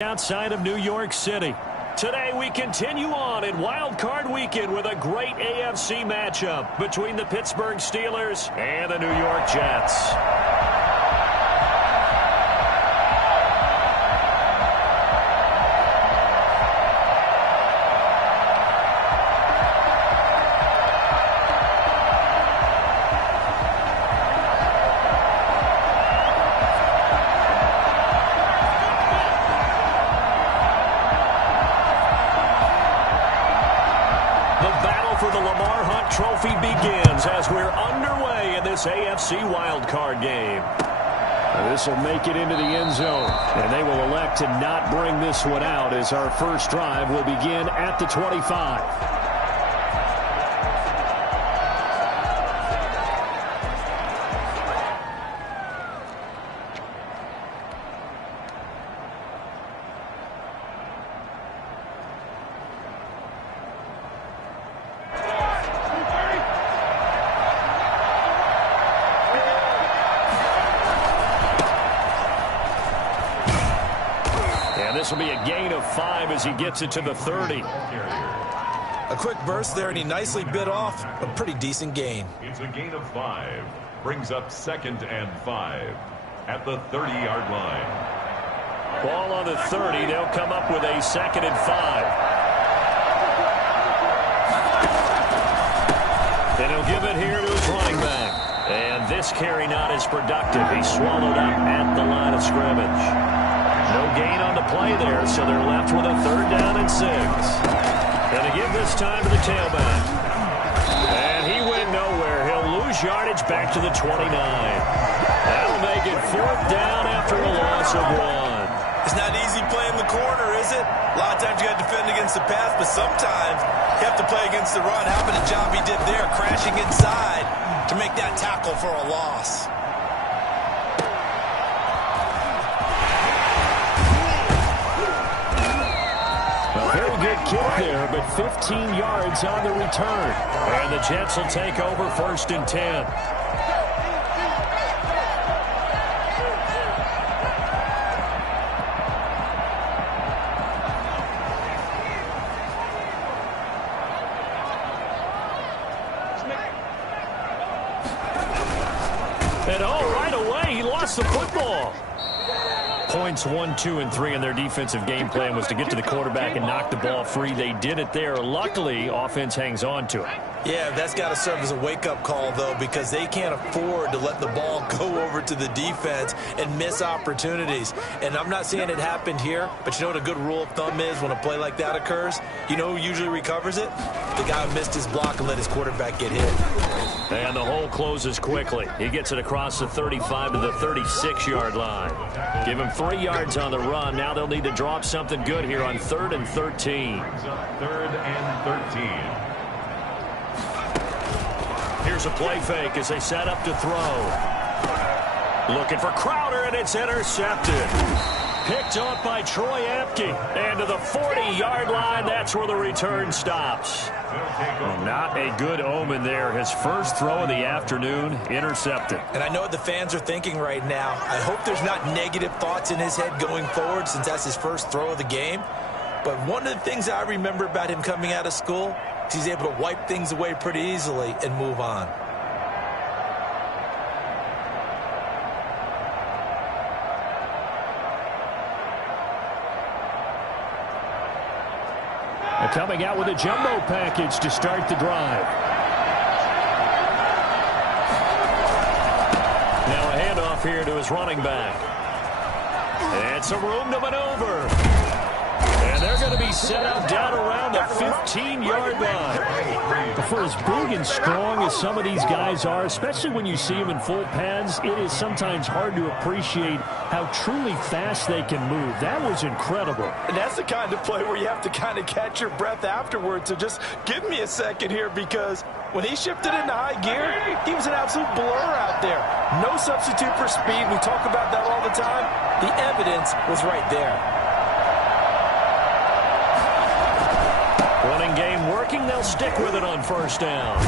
Outside of New York City. Today we continue on in Wild Card Weekend with a great AFC matchup between the Pittsburgh Steelers and the New York Jets. Trophy begins as we're underway in this AFC wildcard game. This will make it into the end zone, and they will elect to not bring this one out as our first drive will begin at the 25. This will be a gain of 5 as he gets it to the 30. A quick burst there, and he nicely bit off a pretty decent gain. It's a gain of 5. Brings up 2nd and 5 at the 30-yard line. Ball on the 30. They'll come up with a 2nd and 5. And he'll give it here to his running back. And this carry not as productive. He's swallowed up at the line of scrimmage. No gain on the play there, so they're left with a 3rd down and 6. Gonna give this time to the tailback. And he went nowhere. He'll lose yardage back to the 29. That'll make it 4th down after a loss of 1. It's not easy playing the corner, is it? A lot of times you got to defend against the pass, but sometimes you have to play against the run. How about the job he did there, crashing inside to make that tackle for a loss? Very good kick there, but 15 yards on the return. And the Jets will take over 1st and 10. And right away, he lost the football. Points 1, 2, and 3 in their defensive game plan was to get to the quarterback and knock the ball free. They did it there. Luckily, offense hangs on to it. Yeah, that's got to serve as a wake-up call, though, because they can't afford to let the ball go over to the defense and miss opportunities. And I'm not saying it happened here, but you know what a good rule of thumb is when a play like that occurs? You know who usually recovers it? The guy who missed his block and let his quarterback get hit. And the hole closes quickly. He gets it across the 35 to the 36-yard line. Give him 3 yards on the run. Now they'll need to drop something good here on 3rd and 13. 3rd and 13. Here's a play fake as they set up to throw. Looking for Crowder, and it's intercepted. Picked off by Troy Apke. And to the 40-yard line, that's where the return stops. Well, not a good omen there. His first throw of the afternoon, intercepted. And I know what the fans are thinking right now. I hope there's not negative thoughts in his head going forward since that's his first throw of the game. But one of the things I remember about him coming out of school is he's able to wipe things away pretty easily and move on. And coming out with a jumbo package to start the drive. Now a handoff here to his running back. And some room to maneuver. And they're going to be set up down around the 15-yard line. For as big and strong as some of these guys are, especially when you see them in full pads, it is sometimes hard to appreciate how truly fast they can move. That was incredible. And that's the kind of play where you have to kind of catch your breath afterwards. So just give me a second here, because when he shifted into high gear, he was an absolute blur out there. No substitute for speed. We talk about that all the time. The evidence was right there. Running game working. They'll stick with it on 1st down.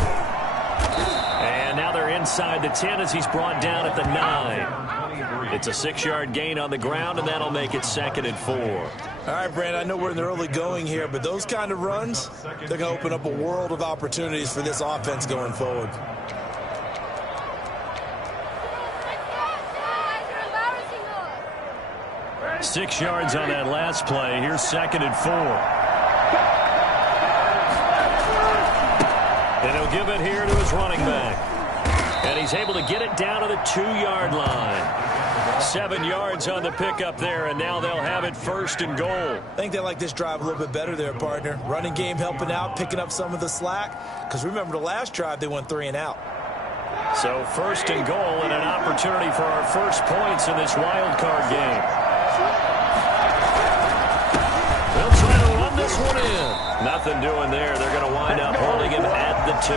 And now they're inside the 10 as he's brought down at the 9. It's a 6-yard gain on the ground, and that'll make it 2nd and 4. All right, Brand, I know we're in the early going here, but those kind of runs, they're going to open up a world of opportunities for this offense going forward. Six yards on that last play. Here's 2nd and 4. And he'll give it here to his running back. And he's able to get it down to the 2-yard line. 7 yards on the pickup there, and now they'll have it 1st and goal. I think they like this drive a little bit better there, partner. Running game helping out, picking up some of the slack. Because remember, the last drive, they went 3 and out. So 1st and goal and an opportunity for our first points in this wild card game. They'll try to run this one in. Nothing doing there. They're going to wind up holding him at the 2.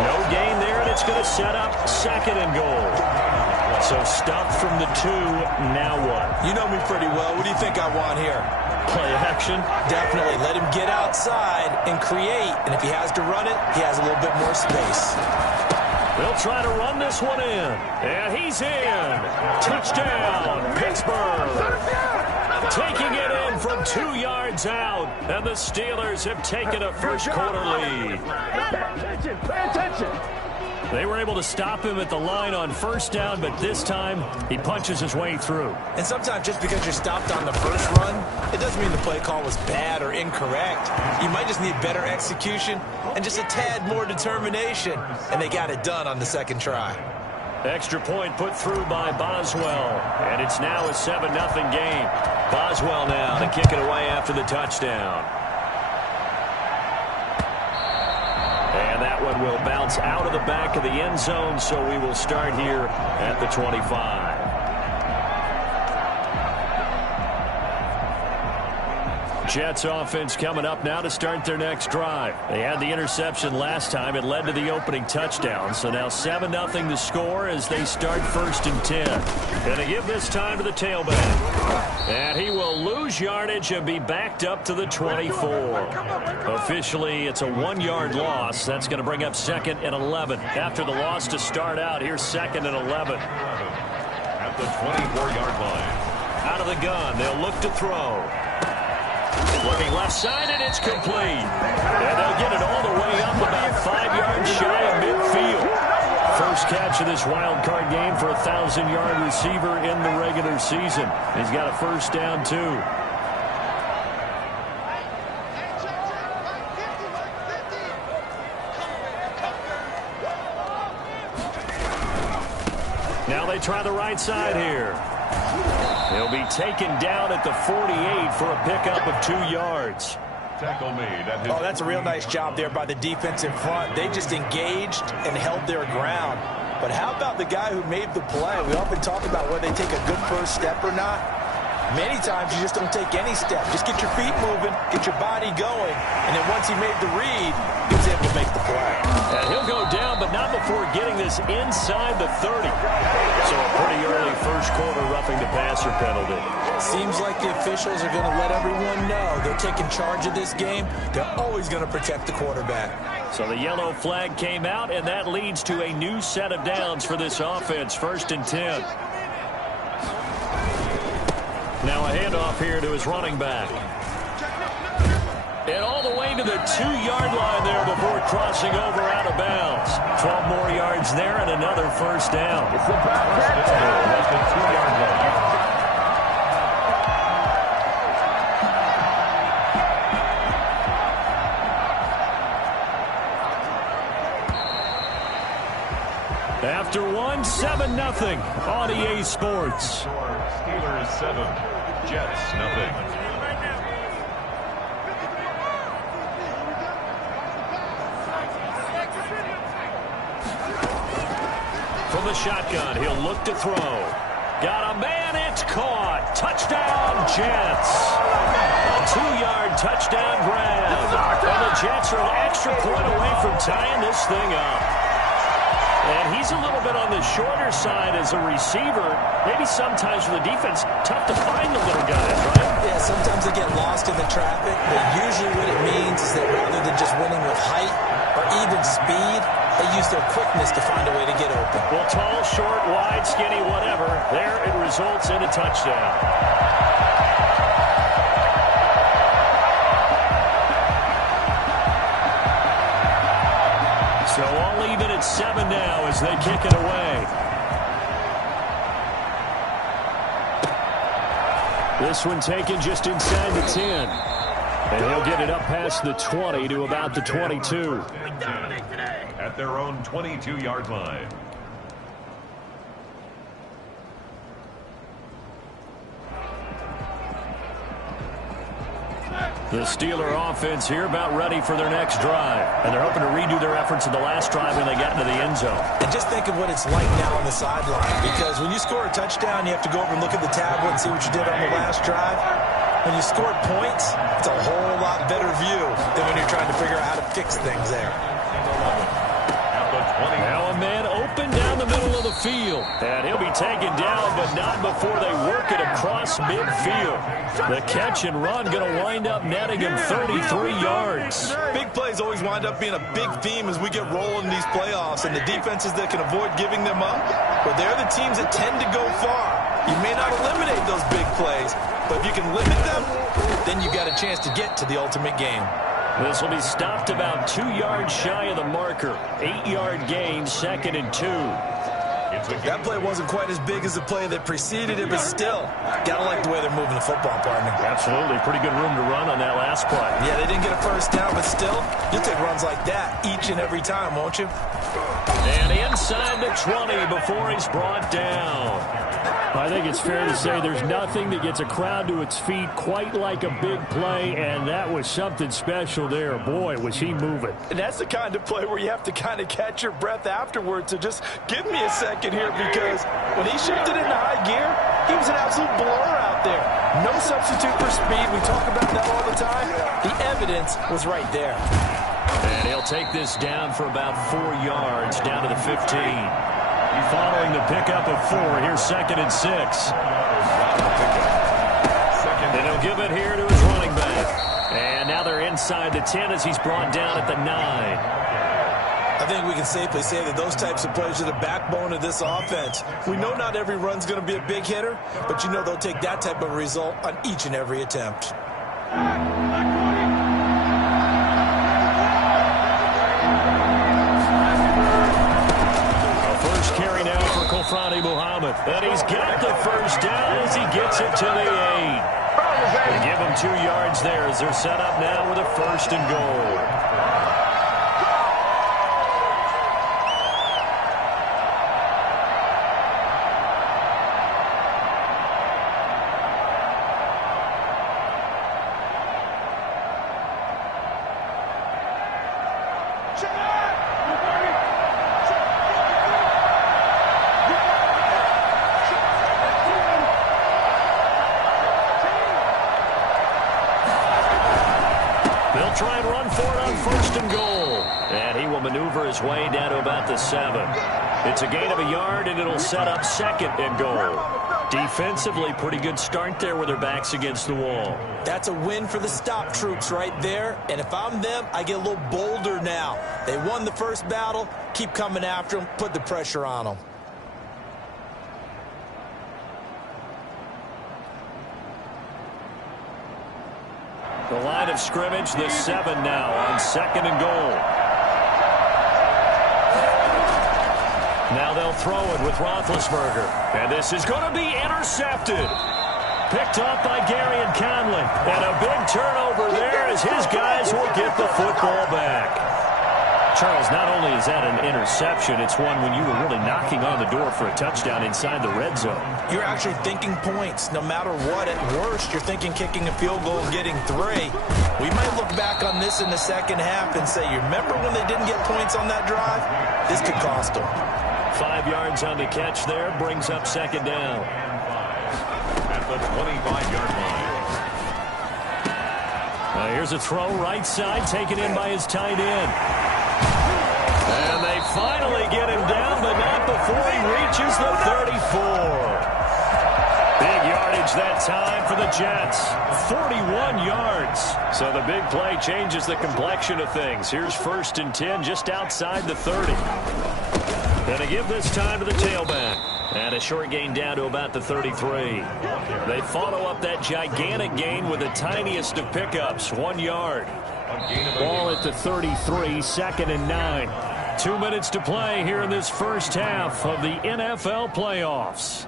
No gain there, and it's going to set up 2nd and goal. So stuffed from the 2, now what? You know me pretty well. What do you think I want here? Play action? Definitely. Let him get outside and create. And if he has to run it, he has a little bit more space. They'll try to run this one in. And he's in. Touchdown, Pittsburgh. Taking it in from 2 yards out. And the Steelers have taken a first-quarter lead. Pay attention. They were able to stop him at the line on 1st down, but this time he punches his way through. And sometimes just because you're stopped on the first run, it doesn't mean the play call was bad or incorrect. You might just need better execution and just a tad more determination. And they got it done on the 2nd try. Extra point put through by Boswell. And it's now a 7-0 game. Boswell now to kick it away after the touchdown. And that one will bounce out of the back of the end zone, so we will start here at the 25. Jets offense coming up now to start their next drive. They had the interception last time. It led to the opening touchdown. So now 7-0 the score as they start 1st and 10. And they give this time to the tailback. And he will lose yardage and be backed up to the 24. Officially, it's a 1-yard loss. That's going to bring up 2nd and 11. After the loss to start out, here's 2nd and 11. At the 24-yard line. Out of the gun, they'll look to throw. Looking left side, and it's complete. And they'll get it all the way up about 5 yards shy of midfield. First catch of this wild card game kwa 1,000-yard receiver in the regular season. He's got a 1st down, too. Now they try the right side here. He'll be taken down at the 48 for a pickup of 2 yards. Tackle made at his. Oh, that's a real nice job there by the defense in front. They just engaged and held their ground. But how about the guy who made the play? We often talk about whether they take a good first step or not. Many times you just don't take any step. Just get your feet moving, get your body going, and then once he made the read, he was able to make the play. And he'll go down, but not before getting this inside the 30. So a pretty early first-quarter roughing the passer penalty. Seems like the officials are going to let everyone know they're taking charge of this game. They're always going to protect the quarterback. So the yellow flag came out, and that leads to a new set of downs for this offense, 1st and 10. Now a handoff here to his running back. And all the way to the 2-yard line there before crossing over out of bounds. 12 more yards there and another 1st down. It's the back at the 2-yard line. After one, 7-0 on EA Sports. Steelers 7, Jets nothing. From the shotgun, he'll look to throw. Got a man, it's caught. Touchdown, Jets. A 2-yard touchdown grab. And the Jets are an extra point away from tying this thing up. And he's a little bit on the shorter side as a receiver. Maybe sometimes for the defense, tough to find the little guys, right? Yeah, sometimes they get lost in the traffic, but usually what it means is that rather than just winning with height or even speed, they use just their quickness to find a way to get open. Well, tall, short, wide, skinny, whatever. There it results in a touchdown. So all even at 7 now as they kick it away. This one taken just inside the 10. And he'll get it up past the 20 to about the 22. At their own 22-yard line. The Steeler offense here about ready for their next drive. And they're hoping to redo their efforts in the last drive when they got into the end zone. And just think of what it's like now on the sideline. Because when you score a touchdown, you have to go over and look at the tablet and see what you did on the last drive. When you scored points, it's a whole lot better view than when you're trying to figure out how to fix things there. Now a man open down the middle of the field. And he'll be taken down, but not before they work it across midfield. The catch and run going to wind up netting him 33 yards. Big plays always wind up being a big theme as we get rolling in these playoffs. And the defenses that can avoid giving them up, but they're the teams that tend to go far. You may not eliminate those big plays, but if you can limit them, then you got a chance to get to the ultimate game. This will be stopped about 2 yards shy of the marker. 8-yard gain, 2nd and 2. That play wasn't quite as big as the play that preceded it, but still, gotta like the way they're moving the football, partner. Absolutely. Pretty good room to run on that last play. Yeah, they didn't get a first down, but still, you'll take runs like that each and every time, won't you? And inside the 20 before he's brought down. I think it's fair to say there's nothing that gets a crowd to its feet quite like a big play, and that was something special there. Boy, was he moving. And that's the kind of play where you have to kind of catch your breath afterwards. So just give me a second here, because when he shifted into high gear, he was an absolute blur out there. No substitute for speed. We talk about that all the time. The evidence was right there. And he'll take this down for about 4 yards, down to the 15. Following the pickup of 4, here's 2nd and 6. And he'll give it here to his running back. And now they're inside the 10 as he's brought down at the 9. I think we can safely say that those types of plays are the backbone of this offense. We know not every run's going to be a big hitter, but you know they'll take that type of result on each and every attempt. Carry now for Kofrani Muhammad. And he's got the first down as he gets it to the 8. They give him 2 yards there as they're set up now with a 1st and goal. They'll try and run for it on 1st and goal. And he will maneuver his way down to about the 7. It's a gain of a yard, and it'll set up 2nd and goal. Defensively, pretty good start there with their backs against the wall. That's a win for the stop troops right there. And if I'm them, I get a little bolder now. They won the first battle. Keep coming after them. Put the pressure on them. The line of scrimmage, the 7 now on 2nd and goal. Now they'll throw it with Roethlisberger. And this is going to be intercepted. Picked off by Gary and Conley. And a big turnover there as his guys will get the football back. Charles, not only is that an interception, it's one when you were really knocking on the door for a touchdown inside the red zone. You're actually thinking points. No matter what, at worst, you're thinking kicking a field goal and getting 3. We might look back on this in the second half and say, you remember when they didn't get points on that drive? This could cost them. 5 yards on the catch there, brings up 2nd down. At the 25-yard line. Here's a throw right side, taken in by his tight end. And they finally get him down, but not before he reaches the 34. Big yardage that time for the Jets. 41 yards. So the big play changes the complexion of things. Here's 1st and 10 just outside the 30. Going to give this time to the tailback. And a short gain down to about the 33. They follow up that gigantic gain with the tiniest of pickups, 1 yard. Ball at the 33, 2nd and 9. 2 minutes to play here in this first half of the NFL playoffs.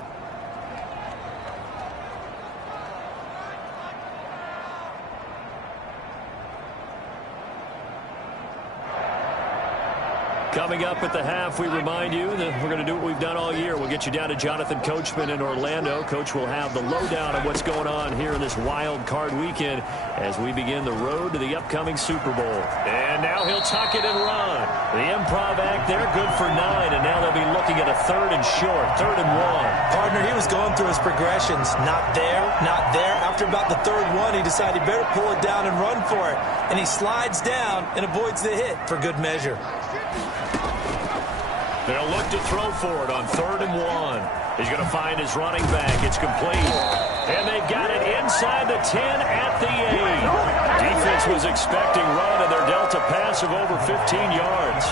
Coming up at the half, we remind you that we're going to do what we've done all year. We'll get you down to Jonathan Coachman in Orlando. Coach will have the lowdown of what's going on here in this wild card weekend as we begin the road to the upcoming Super Bowl. And now he'll tuck it and run. The improv act there, good for 9, and now they'll be looking at a 3rd and short, 3rd and 1. Partner, he was going through his progressions. Not there, not there. After about the 3rd one, he decided he better pull it down and run for it. And he slides down and avoids the hit for good measure. They'll look to throw for it on 3rd and 1. He's going to find his running back. It's complete. And they've got it inside the 10 at the 8. Defense was expecting run, and they're dealt a pass of over 15 yards.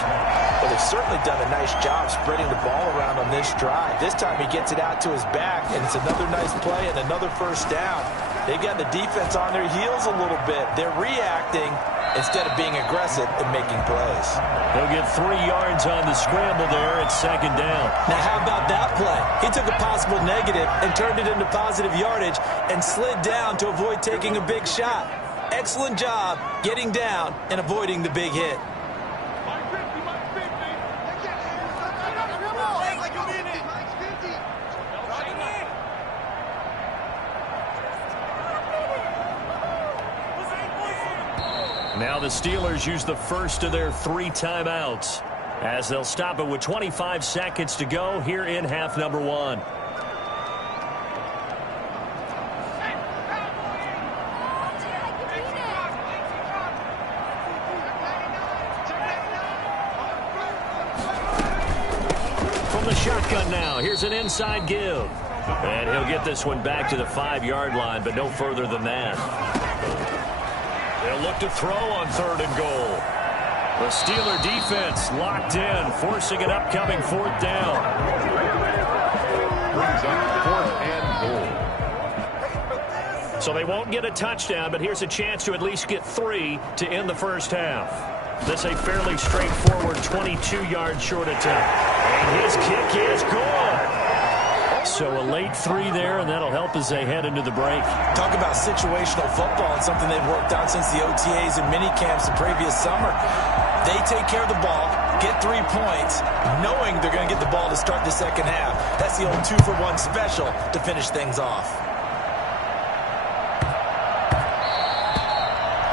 Well, they've certainly done a nice job spreading the ball around on this drive. This time he gets it out to his back, and it's another nice play and another 1st down. They've got the defense on their heels a little bit. They're reacting instead of being aggressive and making plays. They'll get 3 yards on the scramble there at 2nd down. Now, how about that play? He took a possible negative and turned it into positive yardage and slid down to avoid taking a big shot. Excellent job getting down and avoiding the big hit. Now the Steelers use the first of their 3 timeouts as they'll stop it with 25 seconds to go here in half number 1. From the shotgun now, here's an inside give. And he'll get this one back to the 5-yard line, but no further than that. They'll look to throw on 3rd and goal. The Steeler defense locked in, forcing an upcoming 4th down. Brings up 4th and goal. So they won't get a touchdown, but here's a chance to at least get 3 to end the first half. This a fairly straightforward 22-yard short attempt. And his kick is good. So a late 3 there, and that'll help as they head into the break. Talk about situational football and something they've worked out since the OTAs and mini camps the previous summer. They take care of the ball, get 3 points, knowing they're going to get the ball to start the second half. That's the old 2-for-1 special to finish things off.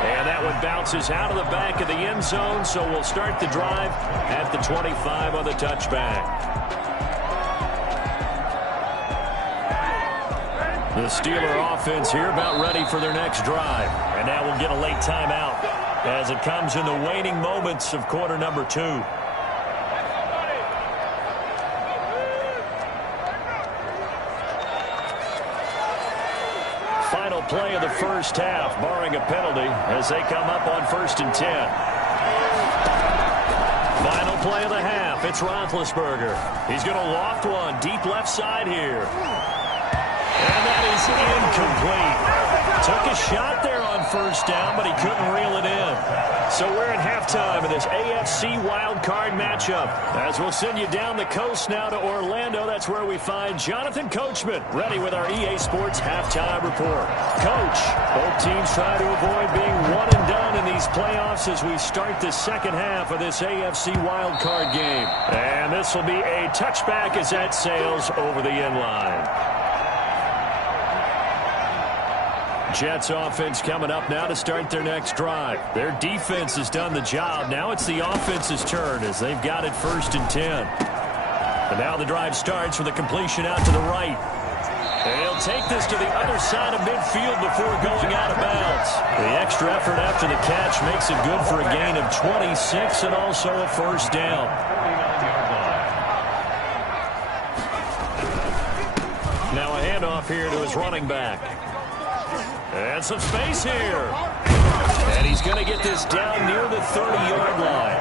And that one bounces out of the back of the end zone, so we'll start the drive at the 25 on the touchback. The Steeler offense here about ready for their next drive. And now we'll get a late timeout as it comes in the waning moments of quarter number 2. Final play of the first half, barring a penalty, as they come up on 1st and 10. Final play of the half, it's Roethlisberger. He's going to loft one deep left side here. And that is incomplete. Took a shot there on 1st down, but he couldn't reel it in. So we're at halftime of this AFC wildcard matchup. As we'll send you down the coast now to Orlando, that's where we find Jonathan Coachman, ready with our EA Sports halftime report. Coach, both teams try to avoid being one and done in these playoffs as we start the second half of this AFC wildcard game. And this will be a touchback as that sails over the end line. Jets offense coming up now to start their next drive. Their defense has done the job. Now it's the offense's turn as they've got it 1st and 10. And now the drive starts with a completion out to the right. And he'll take this to the other side of midfield before going out of bounds. The extra effort after the catch makes it good for a gain of 26 and also a 1st down. Now a handoff off here to his running back. And some space here. And he's going to get this down near the 30-yard line.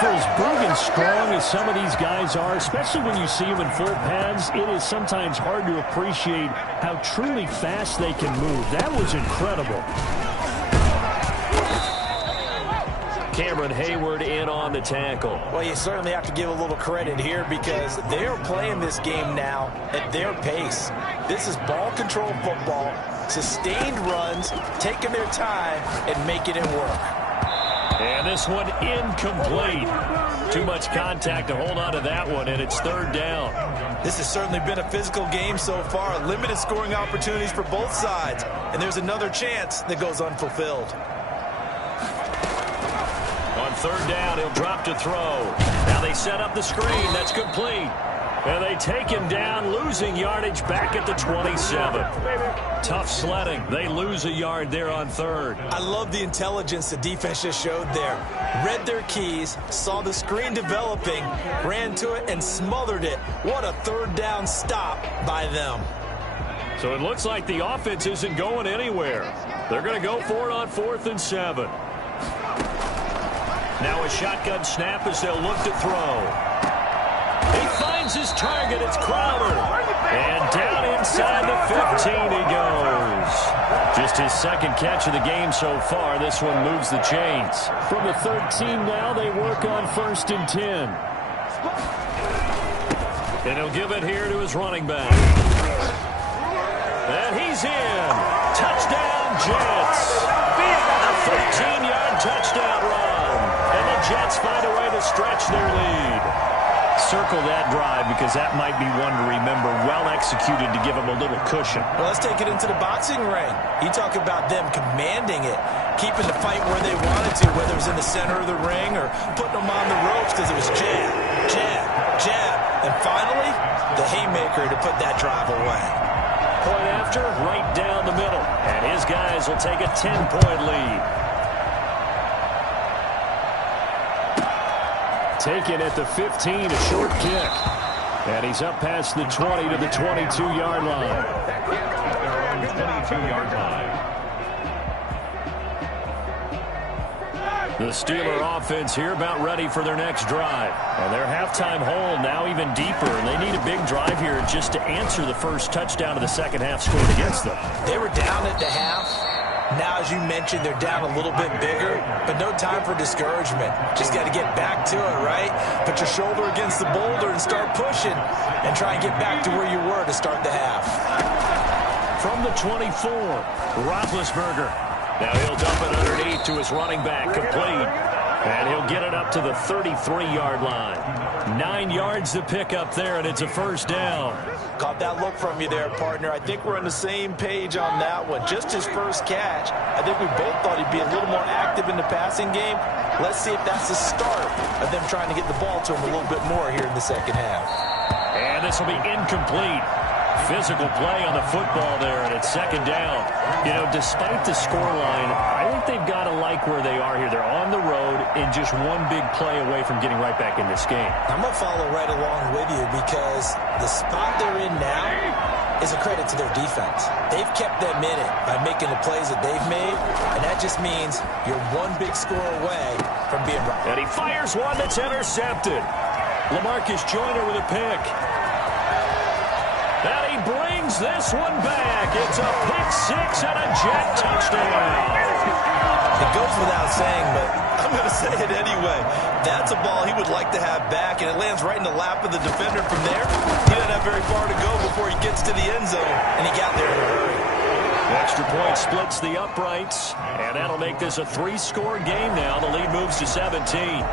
For as big and strong as some of these guys are, especially when you see them in full pads, it is sometimes hard to appreciate how truly fast they can move. That was incredible. Cameron Hayward in on the tackle. Well, you certainly have to give a little credit here because they're playing this game now at their pace. This is ball control football, sustained runs, taking their time and making it work. And this one incomplete. Too much contact to hold on to that one, and it's third down. This has certainly been a physical game so far. Limited scoring opportunities for both sides. And there's another chance that goes unfulfilled. On third down, he'll drop to throw. Now they set up the screen. That's complete. And they take him down, losing yardage back at the 27. Tough sledding. They lose a yard there on third. I love the intelligence the defense just showed there. Read their keys, saw the screen developing, ran to it, and smothered it. What a third down stop by them. So it looks like the offense isn't going anywhere. They're going to go for it on 4th and 7. Now a shotgun snap as they'll look to throw. He finds his target. It's Crowder. And down inside the 15 he goes. Just his second catch of the game so far. This one moves the chains. From the 13 now, they work on 1st and 10. And he'll give it here to his running back. And he's in. Touchdown, Jets. A 13-yard touchdown run. And the Jets find a way to stretch their lead. Circle that drive because that might be one to remember. Well executed to give them a little cushion. Well, let's take it into the boxing ring. You talk about them commanding it, keeping the fight where they wanted to, whether it was in the center of the ring or putting them on the ropes because it was jab, jab, jab. And finally, the haymaker to put that drive away. Point after, right down the middle. And his guys will take a 10-point lead. Taken at the 15, a short kick. And he's up past the 20 to the 22-yard line. 22-yard line. The Steeler offense here about ready for their next drive. And their halftime hole now even deeper. And they need a big drive here just to answer the first touchdown of the second half scored against them. They were down at the half. Now, as you mentioned, they're down a little bit bigger, but no time for discouragement. Just got to get back to it, right? Put your shoulder against the boulder and start pushing and try and get back to where you were to start the half. From the 24, Roethlisberger. Now he'll dump it underneath to his running back, complete. And he'll get it up to the 33-yard line. 9 yards to pick up there, and it's a first down. Caught that look from you there, partner. I think we're on the same page on that one. Just his first catch. I think we both thought he'd be a little more active in the passing game. Let's see if that's the start of them trying to get the ball to him a little bit more here in the second half. And this will be incomplete. Physical play on the football there, and it's second down. You know, despite the scoreline, I think they've got to like where they are here. They're on the road and just one big play away from getting right back in this game. I'm going to follow right along with you because the spot they're in now is a credit to their defense. They've kept them in it by making the plays that they've made, and that just means you're one big score away from being right. And he fires one that's intercepted. LaMarcus Joyner with a pick. And he brings this one back. It's a pick-6 and a Jet touchdown. It goes without saying, but I'm going to say it anyway. That's a ball he would like to have back, and it lands right in the lap of the defender from there. He doesn't have very far to go before he gets to the end zone, and he got there in a hurry. Extra point splits the uprights, and that'll make this a 3-score game now. The lead moves to 17.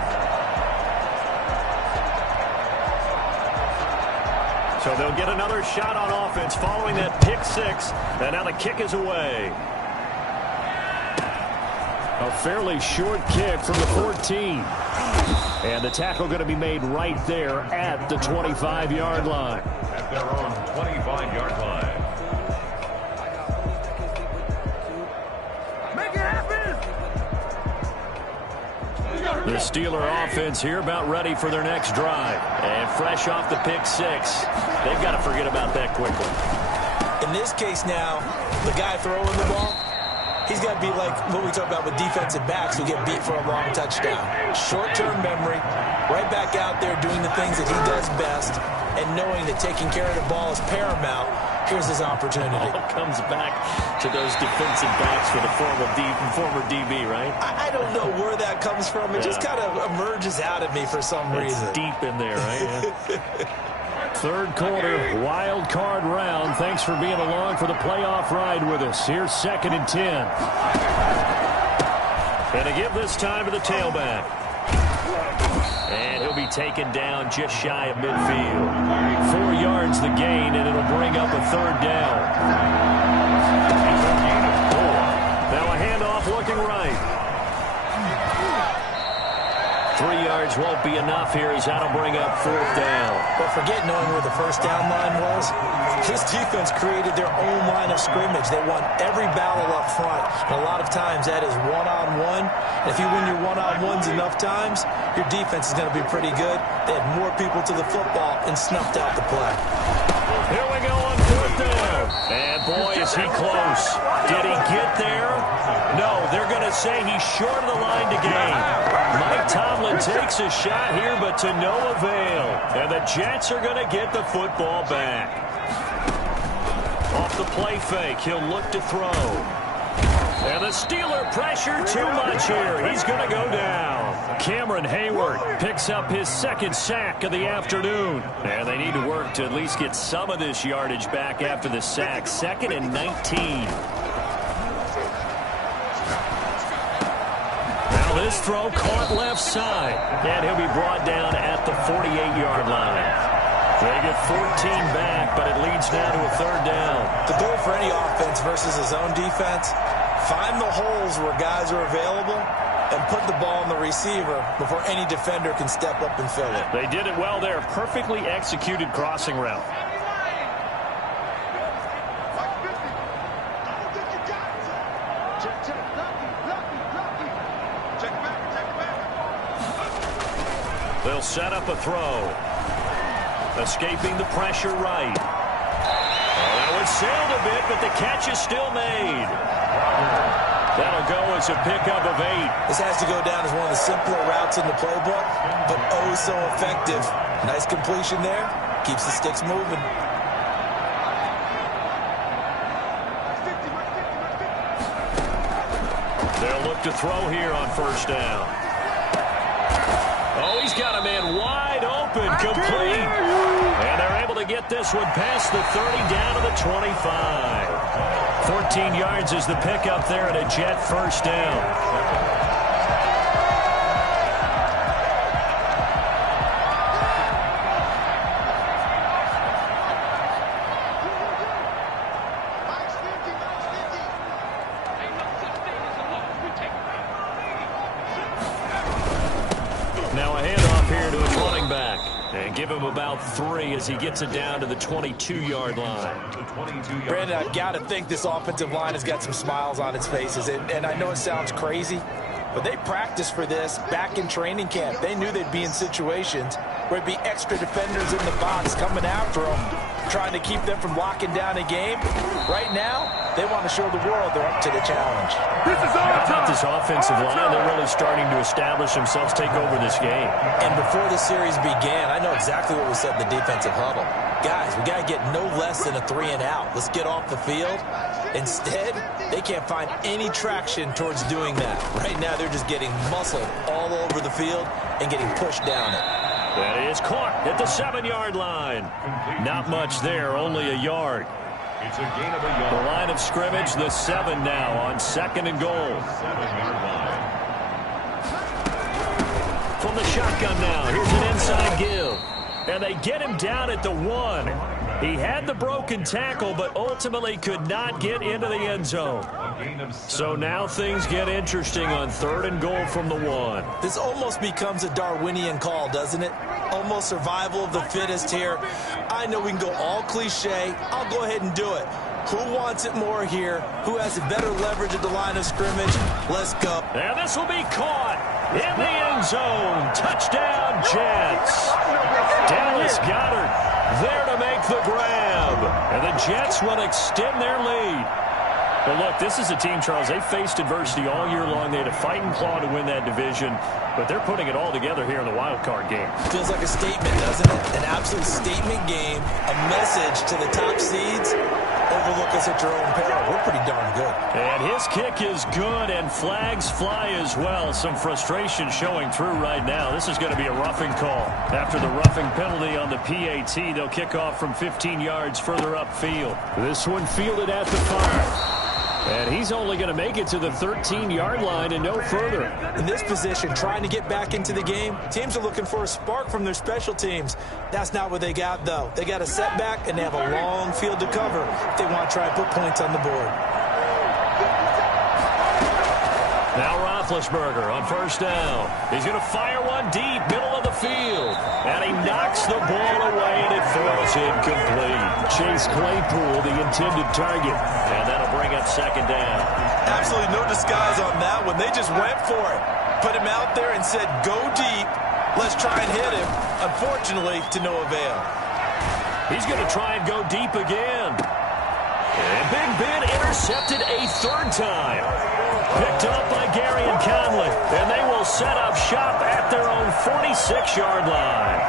So they'll get another shot on offense following that pick-6, and now the kick is away. A fairly short kick from the 14. And the tackle going to be made right there at the 25-yard line. At their own 25-yard line. The Steeler offense here about ready for their next drive. And fresh off the pick-6. They've got to forget about that quickly. In in this case now, the guy throwing the ball, he's got to be like what we talk about with defensive backs who get beat for a long touchdown. Short-term memory, right back out there doing the things that he does best, and knowing that taking care of the ball is paramount. Here's his opportunity. All comes back to those defensive backs for the former DB, right? I don't know where that comes from. It just kind of emerges out of me for some reason. It's deep in there, right? Third quarter, wild card round. Thanks for being along for the playoff ride with us. Here's 2nd and 10. And to give this time to the tailback. And he'll be taken down just shy of midfield. 4 yards the gain, and it'll bring up a 3rd down. Now a handoff looking right. 3 yards won't be enough here as that'll bring up 4th down. But forget knowing where the first down line was. This defense created their own line of scrimmage. They won every battle up front. And a lot of times that is one-on-one. And if you win your one-on-ones enough times, your defense is going to be pretty good. They had more people to the football and snuffed out the play. Here we go on 4th down. And boy, is he close. Did he get there? No, they're going to say he's short of the line to gain. Mike Tomlin takes a shot here, but to no avail. And the Jets are going to get the football back. Off the play fake, he'll look to throw. And the Steeler pressure too much here. He's going to go down. Cameron Hayward picks up his 2nd sack of the afternoon. And they need to work to at least get some of this yardage back after the sack. 2nd and 19. This throw caught left side. And he'll be brought down at the 48-yard line. They get 14 back, but it leads now to a 3rd down. The goal for any offense versus his own defense, find the holes where guys are available and put the ball on the receiver before any defender can step up and fill it. They did it well there. Perfectly executed crossing route. They'll set up a throw. Escaping the pressure right. Well, it sailed a bit, but the catch is still made. That'll go as a pickup of 8. This has to go down as one of the simpler routes in the playbook, but oh so effective. Nice completion there. Keeps the sticks moving. They'll look to throw here on 1st down. Oh, he's got a man wide open, complete. And they're able to get this one past the 30 down to the 25. 14 yards is the pickup there at a Jet 1st down. Give him about 3 as he gets it down to the 22-yard line. Brandon, I've got to think this offensive line has got some smiles on its faces. And I know it sounds crazy, but they practiced for this back in training camp. They knew they'd be in situations where it'd be extra defenders in the box coming after them, trying to keep them from locking down a game. Right now, they want to show the world they're up to the challenge. How about this offensive line? They're really starting to establish themselves, take over this game. And before the series began, I know exactly what we said in the defensive huddle. Guys, we got to get no less than a 3 and out. Let's get off the field. Instead, they can't find any traction towards doing that. Right now, they're just getting muscled all over the field and getting pushed down it. That is caught at the 7-yard line. Not much there, only a yard. It's a gain of a yard. The line of scrimmage, the 7 now on 2nd and goal. 7-yard line. From the shotgun now, here's an inside give. And they get him down at the 1. He had the broken tackle, but ultimately could not get into the end zone. So now things get interesting on 3rd and goal from the 1. This almost becomes a Darwinian call, doesn't it? Almost survival of the fittest here. I know we can go all cliche. I'll go ahead and do it. Who wants it more here? Who has a better leverage at the line of scrimmage? Let's go. And this will be caught in the end zone. Touchdown, Jets. Dallas Goedert there to make the grab. And the Jets will extend their lead. Well, look, this is a team, Charles, they faced adversity all year long. They had to fight and claw to win that division, but they're putting it all together here in the wild card game. Feels like a statement, doesn't it? An absolute statement game, a message to the top seeds. Overlook us at your own peril. We're pretty darn good. And his kick is good, and flags fly as well. Some frustration showing through right now. This is going to be a roughing call. After the roughing penalty on the PAT, they'll kick off from 15 yards further upfield. This one fielded at the 5. And he's only going to make it to the 13-yard line and no further. In this position, trying to get back into the game, teams are looking for a spark from their special teams. That's not what they got, though. They got a setback, and they have a long field to cover if they want to try and put points on the board. Now Roethlisberger on first down. He's going to fire one deep, middle of the field. And he knocks the ball away, and it throws incomplete. Chase Claypool, the intended target. And that'll bring up second down. Absolutely no disguise on that one. They just went for it. Put him out there and said, go deep. Let's try and hit him. Unfortunately, to no avail. He's going to try and go deep again. And Big Ben intercepted a third time. Picked up by Gary and Conley. And they will set up shop at their own 46-yard line.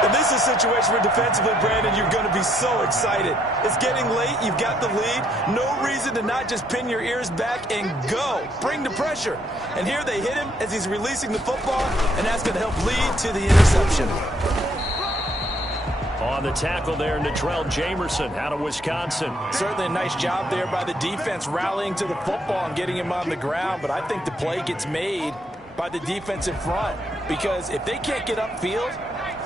And this is a situation where defensively, Brandon, you're going to be so excited. It's getting late. You've got the lead. No reason to not just pin your ears back and go. Bring the pressure. And here they hit him as he's releasing the football, and that's going to help lead to the interception. On the tackle there, Natrell Jamerson out of Wisconsin. Certainly a nice job there by the defense rallying to the football and getting him on the ground, but I think the play gets made by the defensive front because if they can't get upfield,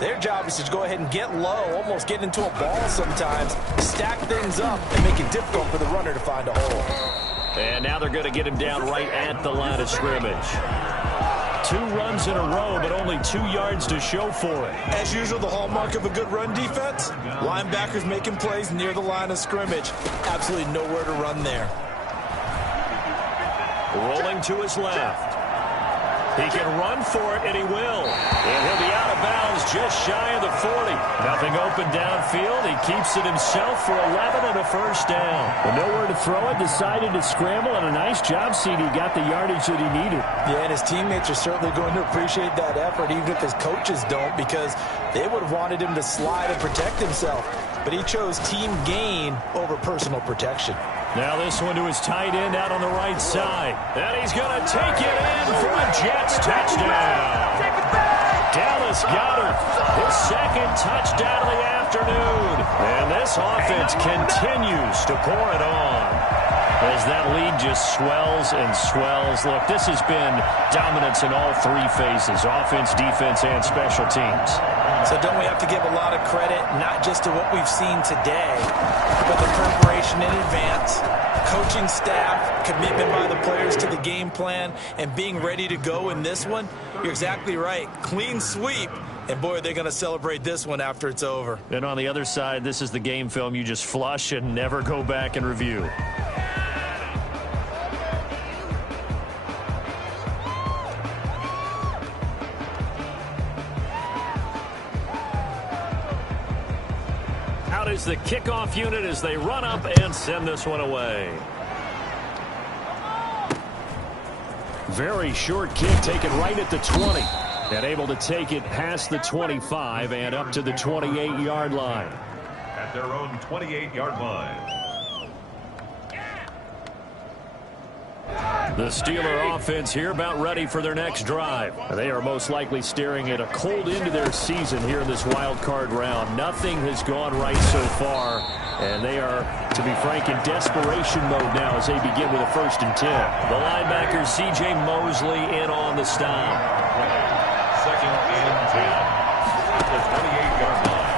their job is to go ahead and get low, almost get into a ball sometimes, stack things up, and make it difficult for the runner to find a hole. And now they're going to get him down right at the line of scrimmage. 2 runs in a row, but only 2 yards to show for it. As usual, the hallmark of a good run defense, linebackers making plays near the line of scrimmage. Absolutely nowhere to run there. Rolling to his left. He can run for it, and he will. And he'll be out of bounds just shy of the 40. Nothing open downfield. He keeps it himself for 11 and a first down. But nowhere to throw it, decided to scramble, and a nice job, CD. Got the yardage that he needed. Yeah, and his teammates are certainly going to appreciate that effort, even if his coaches don't, because they would have wanted him to slide and protect himself. But he chose team gain over personal protection. Now this one to his tight end out on the right side. And he's going to take it in for a Jets touchdown. Dallas Goedert, his second touchdown of the afternoon. And this offense continues to pour it on as that lead just swells and swells. Look, this has been dominance in all 3 phases, offense, defense, and special teams. So don't we have to give a lot of credit, not just to what we've seen today, but the preparation in advance, coaching staff, commitment by the players to the game plan, and being ready to go in this one? You're exactly right. Clean sweep. And, boy, they're going to celebrate this one after it's over. And on the other side, this is the game film you just flush and never go back and review. Out is the kickoff unit as they run up and send this one away. Very short kick taken right at the 20. And able to take it past the 25 and up to the 28-yard line. At their own 28-yard line. The Steeler offense here about ready for their next drive. They are most likely staring at a cold end to their season here in this wild card round. Nothing has gone right so far, and they are, to be frank, in desperation mode now as they begin with a 1st and 10. The linebacker C.J. Mosley in on the stop. 2nd and 10 at the 28-yard line.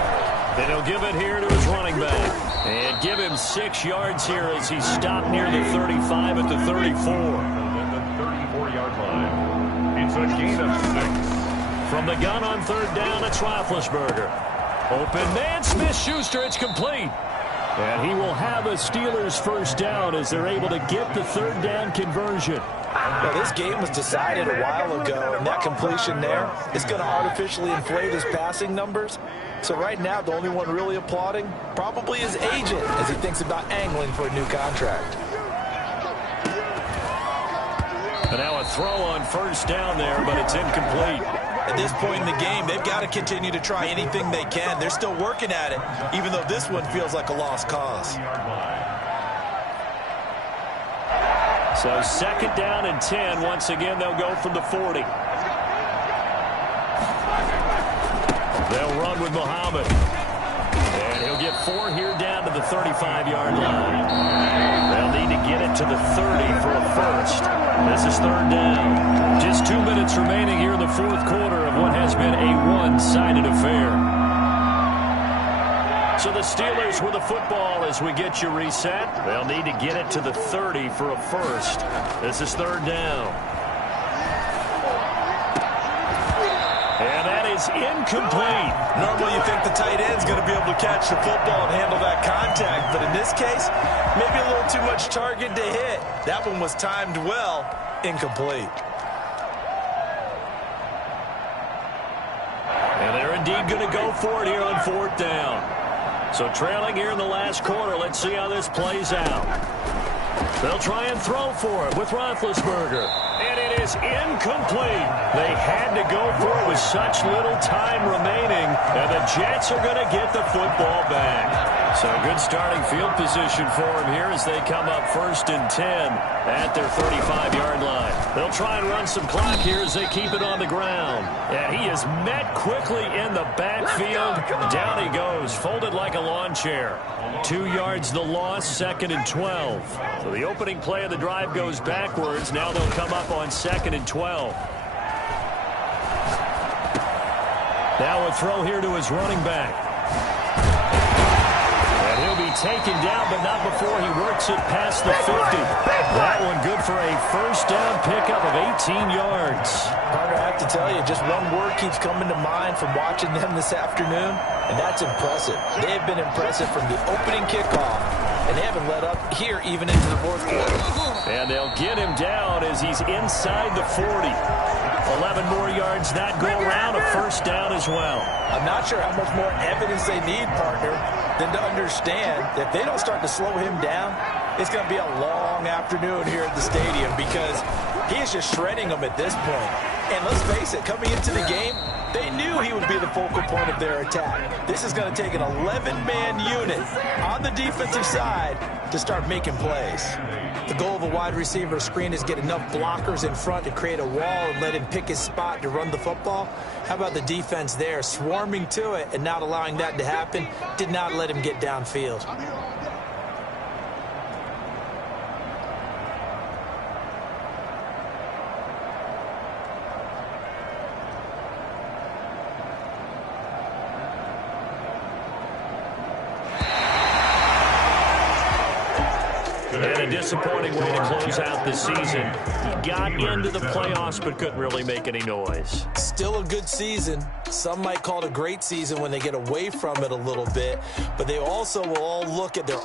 And he'll give it here to his running back. And give him 6 yards here as he stopped near the 35 at the 34. At the 34-yard line. It's a gain of 6. From the gun on 3rd down, it's Roethlisberger. Open man, Smith-Schuster, it's complete. And he will have a Steelers 1st down as they're able to get the 3rd down conversion. Well, this game was decided a while ago, and that completion there is going to artificially inflate his passing numbers. So right now, the only one really applauding probably his agent as he thinks about angling for a new contract. And now a throw on first down there, but it's incomplete. At this point in the game, they've got to continue to try anything they can. They're still working at it, even though this one feels like a lost cause. So 2nd down and 10. Once again, they'll go from the 40. They'll run with Muhammad. And he'll get 4 here down to the 35-yard line. They'll need to get it to the 30 for a first. This is 3rd down. Just 2 minutes remaining here in the 4th quarter of what has been a one-sided affair. So the Steelers with the football as we get you reset. They'll need to get it to the 30 for a first. This is 3rd down. And that is incomplete. Normally you think the tight end's going to be able to catch the football and handle that contact, but in this case, maybe a little too much target to hit. That one was timed well, incomplete. And they're indeed going to go for it here on 4th down. So trailing here in the last quarter, let's see how this plays out. They'll try and throw for it with Roethlisberger. And it is incomplete. They had to go for it with such little time remaining. And the Jets are going to get the football back. So good starting field position for them here as they come up 1st and 10 at their 35-yard line. They'll try and run some clock here as they keep it on the ground. And he is met quickly in the backfield. Down he goes, folded like a lawn chair. 2 yards the loss, 2nd and 12. So the opening play of the drive goes backwards. Now they'll come up on 2nd and 12. Now a throw here to his running back. And he'll be taken down, but not before he works it past the 50. That one good for a first down pickup of 18 yards. Partner, I have to tell you, just one word keeps coming to mind from watching them this afternoon, and that's impressive. They have been impressive from the opening kickoff, and they haven't let up here even into the 4th quarter. And they'll get him down as he's inside the 40. 11 more yards that go around, a first down as well. I'm not sure how much more evidence they need, partner, than to understand that if they don't start to slow him down, it's going to be a long afternoon here at the stadium because he is just shredding them at this point. And let's face it, coming into the game, they knew he would be the focal point of their attack. This is going to take an 11-man unit on the defensive side to start making plays. The goal of a wide receiver screen is get enough blockers in front to create a wall and let him pick his spot to run the football. How about the defense there, swarming to it and not allowing that to happen? Did not let him get downfield. And a disappointing way to close out the season. He got into the playoffs but couldn't really make any noise. Still a good season. Some might call it a great season when they get away from it a little bit, but they also will all look at their